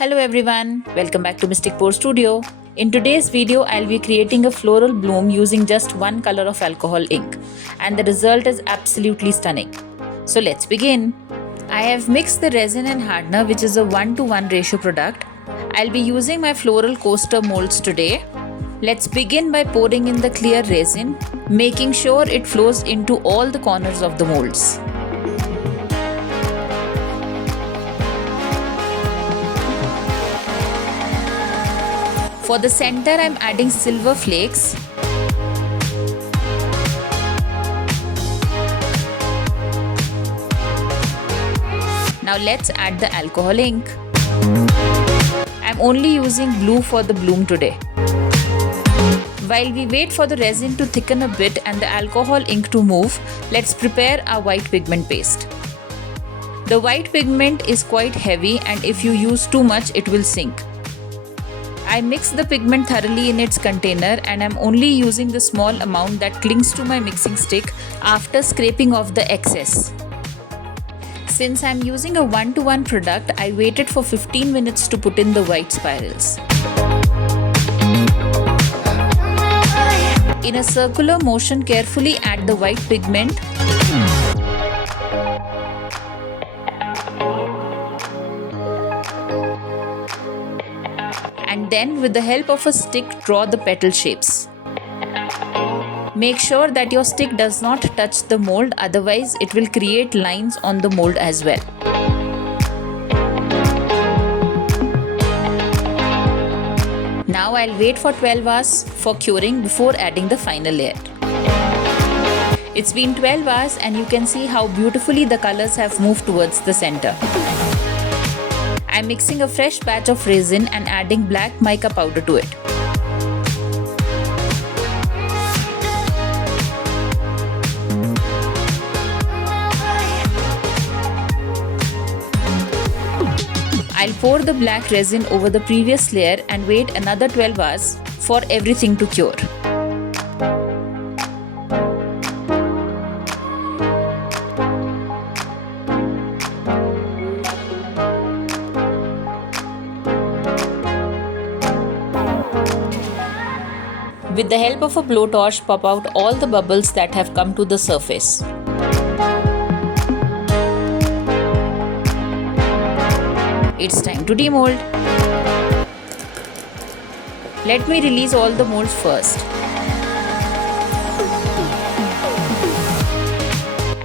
Hello everyone, welcome back to Mystic Pour Studio. In today's video, I'll be creating a floral bloom using just one color of alcohol ink, and the result is absolutely stunning. So let's begin. I have mixed the resin and hardener, which is a 1:1 ratio product. I'll be using my floral coaster molds today. Let's begin by pouring in the clear resin, making sure it flows into all the corners of the molds. For the center, I'm adding silver flakes. Now let's add the alcohol ink. I'm only using blue for the bloom today. While we wait for the resin to thicken a bit and the alcohol ink to move, let's prepare our white pigment paste. The white pigment is quite heavy, and if you use too much, it will sink. I mix the pigment thoroughly in its container, and I'm only using the small amount that clings to my mixing stick after scraping off the excess. Since I'm using a 1:1 product, I waited for 15 minutes to put in the white spirals. In a circular motion, carefully add the white pigment. And then with the help of a stick, draw the petal shapes. Make sure that your stick does not touch the mold, otherwise it will create lines on the mold as well. Now I'll wait for 12 hours for curing before adding the final layer. It's been 12 hours and you can see how beautifully the colors have moved towards the center. I'm mixing a fresh batch of resin and adding black mica powder to it. I'll pour the black resin over the previous layer and wait another 12 hours for everything to cure. With the help of a blowtorch, pop out all the bubbles that have come to the surface. It's time to demold. Let me release all the molds first.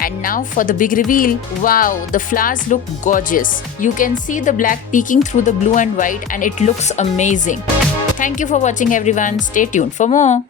And now for the big reveal. Wow, the flowers look gorgeous. You can see the black peeking through the blue and white, and it looks amazing. Thank you for watching everyone. Stay tuned for more.